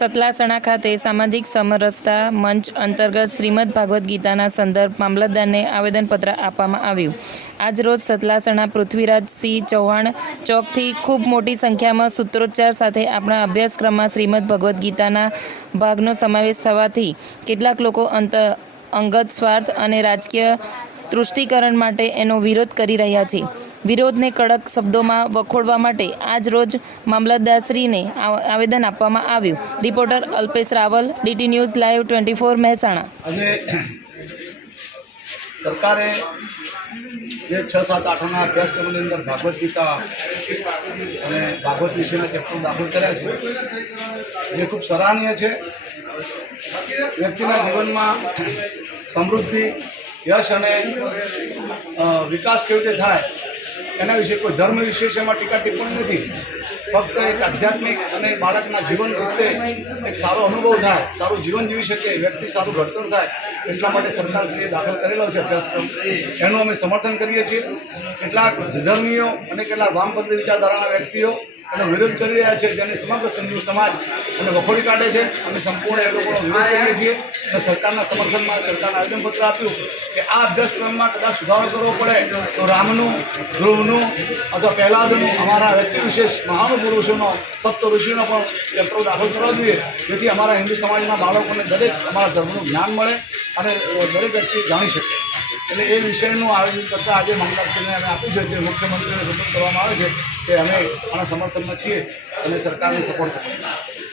સતલાસણા ખાતે સામાજિક સમરસતા મંચ અંતર્ગત શ્રીમદ ભાગવત ગીતાના સંદર્ભ મામલતદારને આવેદનપત્ર આપવામાં આવ્યું। આજરોજ સતલાસણા પૃથ્વીરાજસિંહ ચૌહાણ ચોકથી ખૂબ મોટી સંખ્યામાં સૂત્રોચ્ચાર સાથે આપણા અભ્યાસક્રમમાં શ્રીમદ ભગવદ્ ગીતાના ભાગનો સમાવેશ થવાથી કેટલાક લોકો અંગત સ્વાર્થ અને રાજકીય તૃષ્ટિકરણ માટે એનો વિરોધ કરી રહ્યા છે। વિરોધને કડક શબ્દોમાં વખોડવા માટે આજ રોજ મામલતદારશ્રીને આવેદન આપવામાં આવ્યું। Reporter Alpesh Raval, DT news live 24 Mehsana. અને સરકારે જે 6, 7, 8ના અભ્યાસક્રમની અંદર ભાગવત ગીતા અને ભાગવત વિશેના ચેપ્ટર દાખલ કર્યા છે, જે ખૂબ સરાહનીય છે। વ્યક્તિના જીવનમાં સમૃદ્ધિ, યશ અને વિકાસ કેવી રીતે થાય એના વિશે કોઈ ધર્મ વિશેષ એમાં ટીકા ટિપ્પણી નથી। ફક્ત એક આધ્યાત્મિક અને બાળકના જીવન રીતે એક સારો અનુભવ થાય, સારું જીવન જીવી શકે, વ્યક્તિ સારું ઘડતર થાય, એટલા માટે સરકારશ્રીએ દાખલ કરેલો છે અભ્યાસક્રમ। એનું અમે સમર્થન કરીએ છીએ। કેટલાક વિધર્મીઓ અને કેટલાક વામપંથી વિચારધારાના વ્યક્તિઓ એનો વિરોધ કરી રહ્યા છે, જેને સમગ્ર સંજુ સમાજ એને વખોડી કાઢે છે। અમે સંપૂર્ણ એ લોકોનો વિરોધ કરીએ છીએ અને સરકારના સમર્થનમાં સરકારને આવેદનપત્ર આપ્યું કે આ અભ્યાસક્રમમાં કદાચ સુધારો કરવો પડે તો રામનું, ધ્રુવનું અથવા પહેલાદનું, અમારા વ્યક્તિ વિશેષ મહાનુપુરુષોનો, સપ્ત ઋષિનો પણ ચેપ્ટરો દાખલ કરવા જોઈએ, જેથી અમારા હિન્દુ સમાજના બાળકોને દરેક અમારા ધર્મનું જ્ઞાન મળે અને દરેક વ્યક્તિ જાણી શકે। એટલે એ વિષયનું આવેદનપત્ર આજે મામલતદારશ્રીને અમે આપ્યું છે, જે મુખ્યમંત્રીને સૂચન કરવામાં આવે છે કે અમે આના સમર્થનમાં છીએ અને સરકારને સપોર્ટ કરીએ છીએ।